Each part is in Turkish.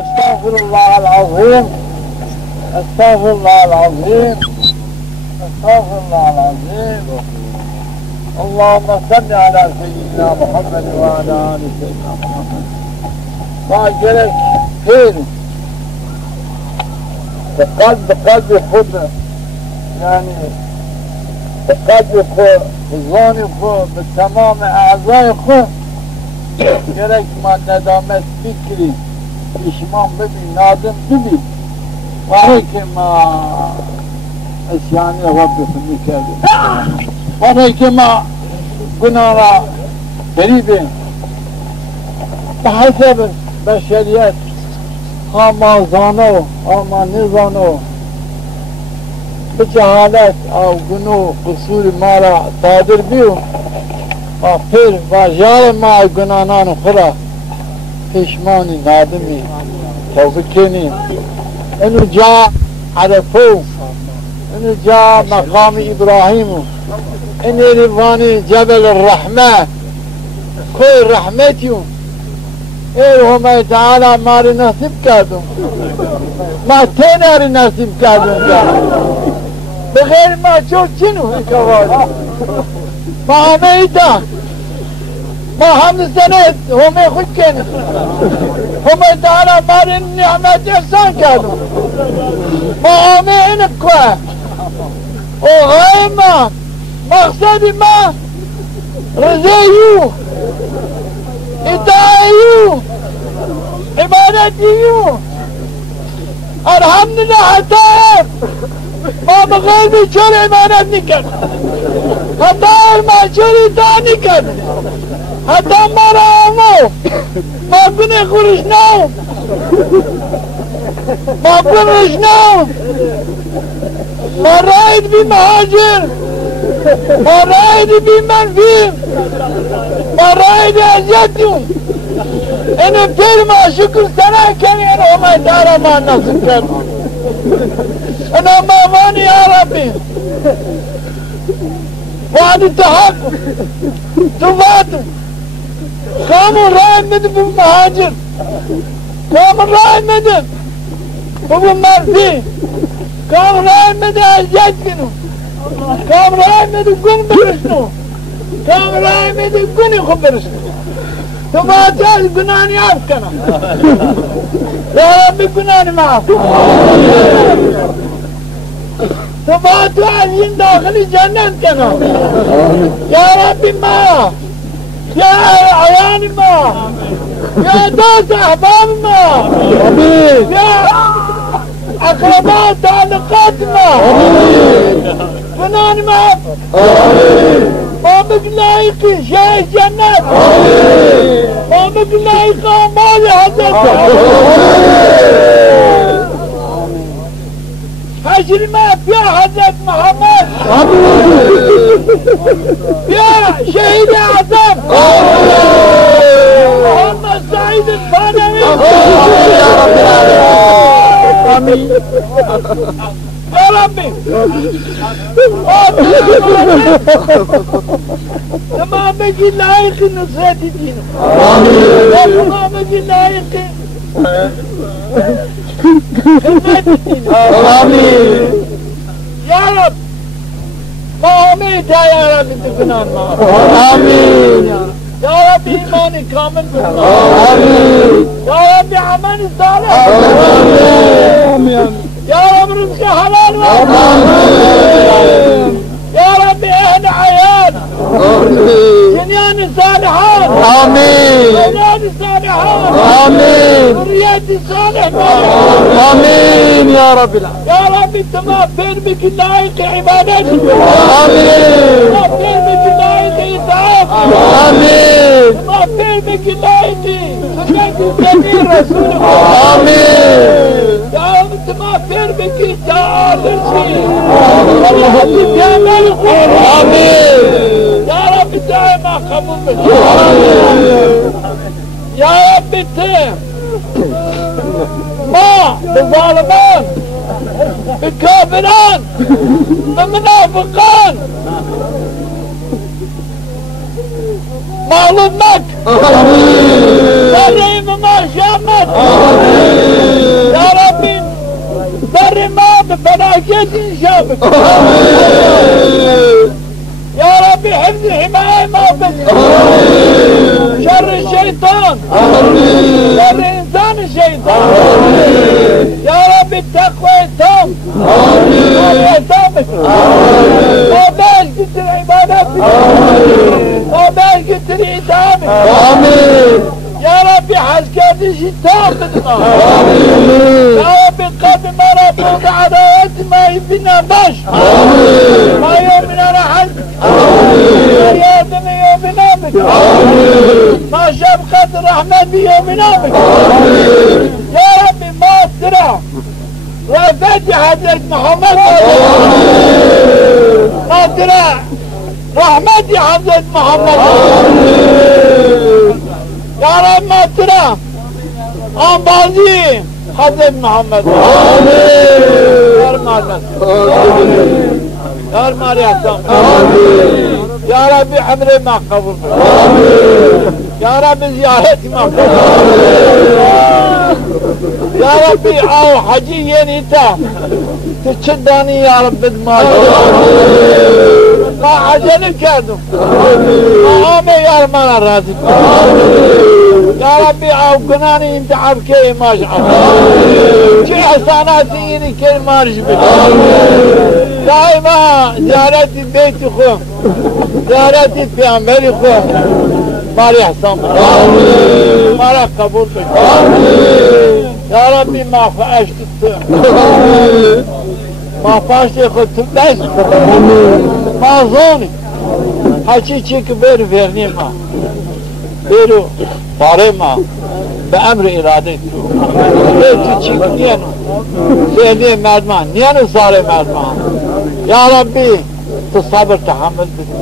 أستغفر الله العظيم أستغفر الله العظيم أستغفر الله العظيم. اللهم صل على سيدنا محمد وعلى آل سيدنا محمد. ما gerek değil. بقلب خود يعني بقلب خود بظن خود بتمام أعضاء خود gerek ما ندامت فكري pişman ببي نادم ببي وهيك ما اسياني ربكم يكادوا وهيك ما قلنا قريبين بحسب بشريات ما زانو ما نزانو بجهالات او گنو قصور مارا صادر بيو پھر واجار ما گناهان خدا پشمانی نادمی توبه کنی انو جا عرفو انو جا مقام ابراهیم انو روانی جبل الرحمه کوئی رحمتیوں اے ہمیں تعالی ماری نصیب کردم ما تیناری نصیب کردم بغیر ما چنو انکواری ما همه ایتا ما هم سنت همه خود کنی همه تعالی ماری نعمت احسان کردم ما همه اینکوه و غیر ما مقصد ما رضایو اطاعیو عبادتیو الحمدلله حتی ما بغیر بیچار عبادت نکرد حتی ما چور اطاع نکرد حتی ما را آمو ما گنه خورش نو ما گنش نو ما راید بی مهاجر ما راید بی منفیم ما راید ازیتیون اینه پیر ما شکر سنه کنی اینه همه دارا ما نصب کرد اینه مامانی یا ربی وعدی تحقق تواتو کامو رای مده بو مهاجر کامو رای مده بو مرفی کامو رای مده ازیت کنو کام رای مده گن برسنو کام رای مده گنی خوب برسنو تو باید از گناهی عرض کنم یا ربی گناهی معاف تو باید تو از این داخلی جنت کنم یا ربی ما یا عیان ما یا دوست احباب ما یا اقرباء تعلقات ما گناهی معاف ما بگلایقی شای جنت ما بگلایق آمال حضرت حشر ما بیا حضرت محمد بیا شهید اعظم محمد سعید الفانوی آمین یا ربی تمام کی لائق نصرت دین تمام کی لائق خدمت دین آمین یا رب ما ہمیں تھا یا رب گناہ معاف آمین یا رب ایمان کامل بنا آمین یا رب عمل صالح آمین يا رب رزق حلال آمين يا رب اهل عيال جنيان صالحات آمين جنيان صالحات آمين ذريات صالحة آمين يا رب العالمين يا رب انت ما فين بك لائق عبادتك آمين ما فين بك لائق اطاعتك آمين ما فين بك لائق سنة الجميل رسولك آمين يا رب انت ما فين بك تعالى والله اللي تعمل الخير آمين يا رب دائما قبول بك يا رب انت ما بظالمان بكافران بمنافقان معلوم مك آمين ما شامت آمين cumhuriyet inşa bek. Ya Rabbi hifz-i himaye mahfız. Şerri şeytan. Şerri insanı şeytan. Ya Rabbi takva-i tam. Takva-i tam et. Mabel getir ibadet. Mabel getir itaat. Ya Rabbi haskardışı tam et. Ya Rabbi kalbime Rabbi adalet ma ibina baş. Ma yevmina rahat. Ma yardımı yevmina bik. Ma şefkat rahmet bi yevmina bik. Ya Rabbi ma sıra. Ve Fetih Hazreti Muhammed. Ma sıra. Rahmeti Hazreti Muhammed. Ya Rabbi ma sıra. Ambazi Hazreti Muhammed. Yarım Hazret. Yarım Ariyat'tan. Ya Rabbi emri makbul. Ya Rabbi ziyareti makbul. Ya Rabbi av hacı yenita. Tüçüddani ya Rabbi d'mâli. Ma acele kerdim. Ma ame yarmana razı. Ya Rabbi av günahını imtihab ke imaj av. Ki hasanatı yeni kelmar jibit. Daima ziyareti beyti khu. Ziyareti peygamberi khu. Mari ihsan. Mara kabul bek. Ya Rabbi ma faaş tuttu. Ma faaş de khu tübleş. Ma zoni. Haçı çıkı beri vernim ha. Beru parema be emri irade tu. Beyti çıkı niyen? Seni merdiven. Niyen ısrarı merdiven? Ya Rabbi tu sabır tahammül bidin.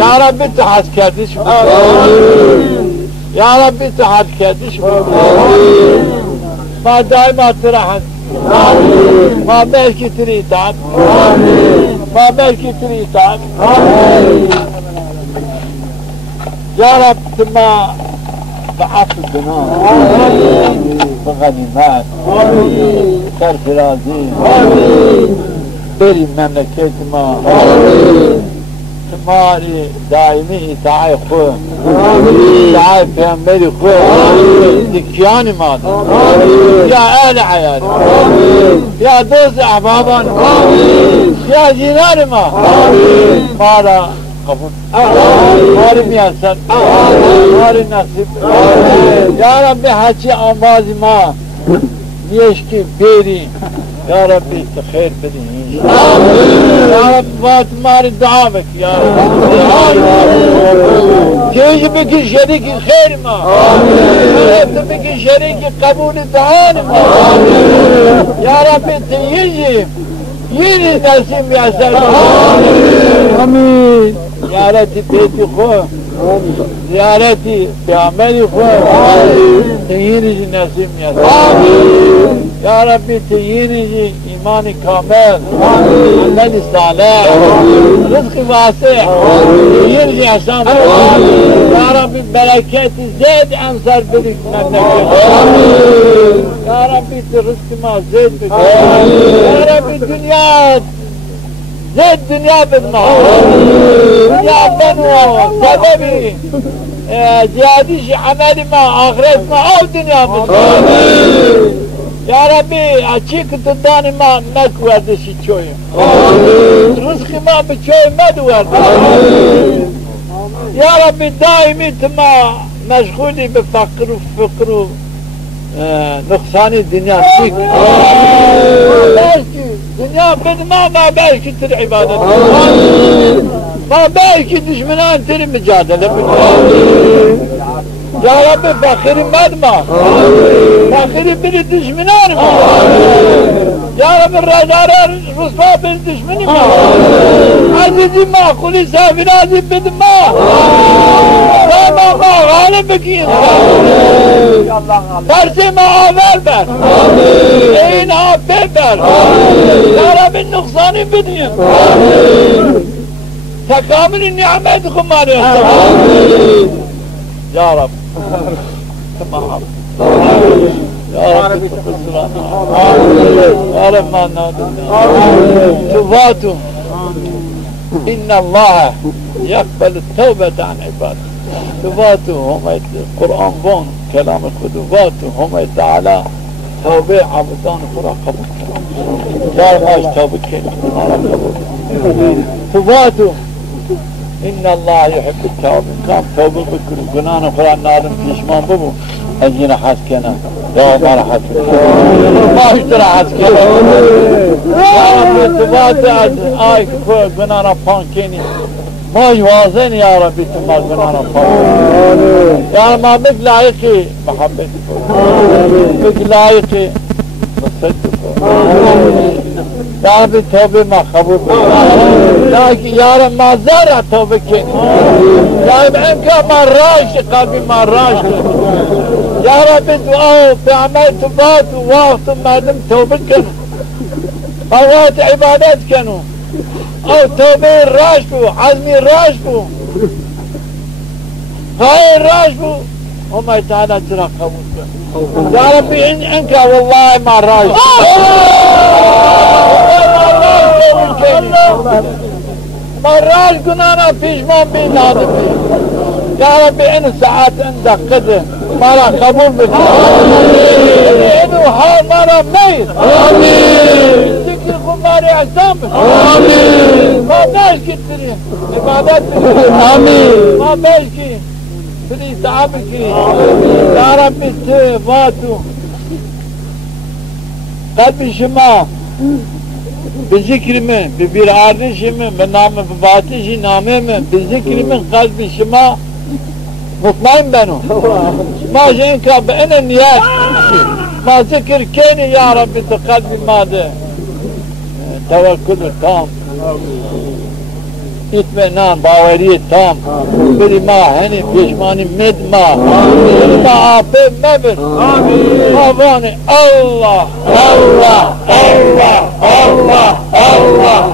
Ya Rabbi tu has kardeş. Ya Rabbi tu has kardeş. Ma daima tirahat. Ma belki tiri itaat. Ma belki tiri itaat. Ya Rabbi ma بعفو الجنان بغنیمت سرفرازی بری مملکت ما تمہاری دائمی اطاعت خود اطاعت پیغمبر خود دکیان مادر یا اهل عیال یا دوست احبابان یا جینان ما مارا قبول ماری میاسر ماری نصیب یا رب حچی آمازی ما نیشکی بیری یا ربی تو خیر بدی یا رب بات ماری دعا بک یا رب چیز بکی شریک خیر ما تو بکی شریک قبول دعان ما یا رب تیجی یعنی نصیب میاسر آمین زiyareti beyti khu, ziyareti peygamberi khu, teyyinici nasip yasir. Ya Rabbi teyyinici iman-ı kamil, amel-i salih, rızk-ı vasih, teyyinici ihsan. Ya Rabbi bereketi zed emsar birik memleket. Ya Rabbi rızkıma zed birik. Ya Rabbi dünya زد دنیا بدنا دنیا بنو سببی زیادیش عمل ما آخرت ما او دنیا بدنا یا ربی اچی کتدان ما نکوردشی چویم رزق ما بچوی مدورد یا ربی دائمی تما مشغولی بفقر و فقر و نقصانی dünya çık. Belki dünya benim ama belki tır ibadet. Ma belki düşmanın tır mücadele. Ya Rabbi fakirim medma. Fakirim biri düşmanım. Ya Rabbi radara rüsva bir düşmanım. Azizim ma kuli safir azim bedim ma. Rama ma galip bekiyim. Tersi ma avel ber. Eyn affet ber. Ya Rabbi nuksanı bediyim. Tekamülü nimet kumarı. Ya Rabbi. Tamam. Ya رب خسرانا يا رب ما نادنا صفاته إن الله يقبل التوبة عن عباده صفاته هم القرآن بون كلام خدوباته هم تعالى توبة عبدان فرا قبول دار ماش توبة كلمة صفاته إن الله يحب التوبة كان توبة بكرة قنانا فرا نادم فيشمان ببو أجينا حاس كنا يا ما راح ما اشترى حاس كنا يا رب صفاته آي قنانا فانكيني ما يوازن يا ربي ثم قنانا فانكيني يا رب ما بك لايقي محبتك بك لايقي بصدق يا رب التوبة ما قبول لكن يا رب ما زرع توبة كني يا رب انك ما راش قلبي ما راش يا رب دعاء بعمل توبات ووقت ما دم توبة كنو اوقات عبادات كنو او توبة راش بو عزمي راش بو غير راش بو هم تعالى ترى قبول كنو يا ربي انك والله ما راش مراش قنانا فيشمان بين هذا يا ربي ان ساعات عندك قدر مرا قبول بك انه حال مرا ميت امين ذكر خماري عزام امين ما باشكي تري عبادات امين ما باشكي تري تعبك يا ربي تفاتو قلبي شما بذكر من ببرارش من بنام بباتش نامه من بذكر من قلب شما مطمئن بنو ما جنك بأن النيات ما ذكر كيني يا رب قلبي ماذا توكل تام اطمئنان باوری تام بری ما هنی پیشمانی مد ما بری ما آفه مبر آوان الله الله الله الله الله